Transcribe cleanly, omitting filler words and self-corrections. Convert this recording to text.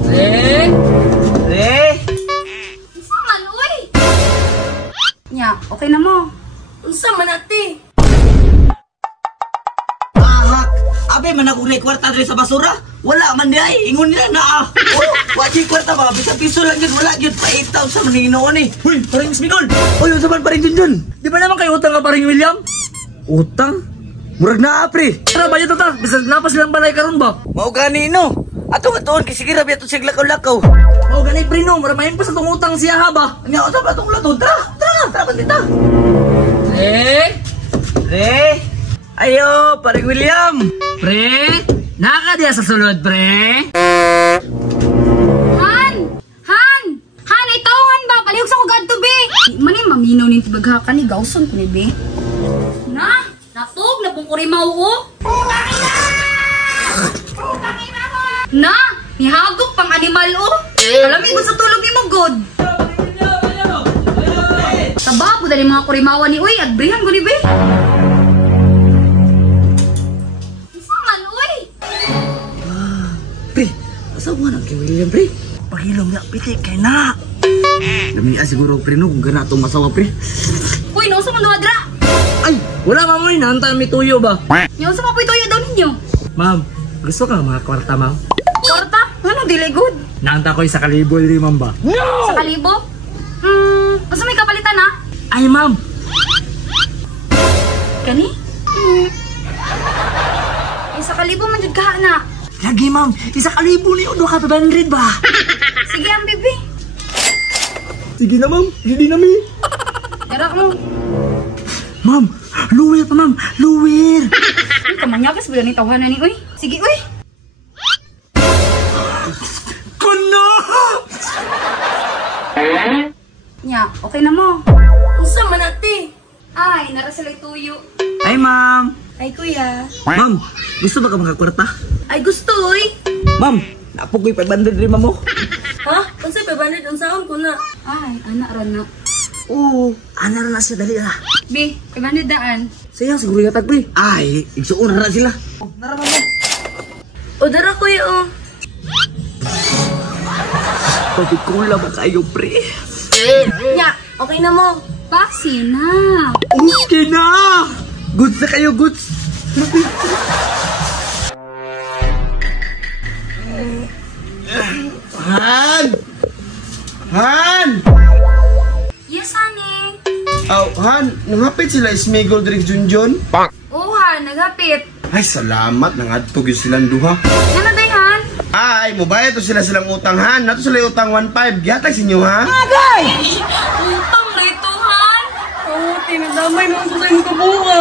Pre? Pre? Unsa man, uy? Nya, okay na mo. Unsa man ate? Ahak! Abe man ako kwarta diri sa basura. Wala man di ay. Ingon nila na ah. Oh, wajing kwarta ba? Bisa piso lang yun. Wala yun. Paitaw sa maninoon eh. Huy, paring Smigol. Uy, unsa man paring Junjun? Di ba naman kayo utang ka paring William? Utang? Murag na pre. Tara, bayo to ta. Bisag napas lang balay karon ba? Mao gani no. Ato atoon kay sige ra biya to sig lakaw-lakaw. Mao gani pre no. Maramayin pa sa tong utang siya ha ba? Nya usa ba tong laton? Tara bandita. Pre? Ayo, paring William. Pre? Naka diya sa sulod, pre? Han, itaw Han ba? Palihog sa kugad to be. Manin maminaw ning tibaghakan ni gawson ko ni be. Na, natog na pong kurimaw ko. Na, nihagop pang animal o. Alam ko sa tulog ni mo god. Taba po dali mga kurimawan ni uy, agbrihan ko ni be. Isa man uy. Pre, asawa na kay William, pre. Pahilom na piti kay na. Namiya siguro pre no kung gana itong masawa pre. Uy, nausa man duwadra. Ay, wala mamoy, nahantaan may tuyo ba? Nausa man po ituyo daw ninyo. Ma'am, gusto ka mga kwarta, ma'am? Kwarta? Ano, dili good? Nahanta ko sa kalibo rin, ma'am ba? Sa kalibo? Basta may kapalitan ha? Ay, ma'am! Kani? Sa kalibo man jud ka na. Lagi, ma'am. Isa kalibo ni Udo ka 200 ba? Sige ang bibi. Sige na, ma'am. Hindi na, mi. Yarak mo. Ma'am, luwir pa, ma'am. Luwir! Ang kamanyakas bila ni tawanan ni uy. Sige uy. Kuno! Nya, okay na mo. Unsa man ate? Ay, narasalay tuyo. Ay, ma'am. Ay kuya. Ma'am, gusto ba ka makakwarta? Ay gusto uy. Ma'am, napugoy 500 rin, ma'am, oh. Ha? Unsa 500 unsaon ko na? Ay, anak ra na. Oo, ana na siya, dali na. Bi, 500 daan. Sayang, siguro yatag, pre. Ay, igsuon na sila. Oh, naraman mo. O dara kuya oh. Pagkikula ba kayo, pre? Nya, okay na mo. Basi na. Okay na! Goods na kayo, goods! Han! Han! Yes, honey. Oh, Han, nangapit sila Smigol Drake Junjun? Oo, Han, naghapit. Ay, salamat, nangadtog yun silang duha. Ano day, Han? Ay, mubayad to sila silang utang, Han. Nato sila utang 1.5. Gihatag sa inyo, ha? Utang na ito, Han. Oo, tinadamay naman sa sa'yo kabuha.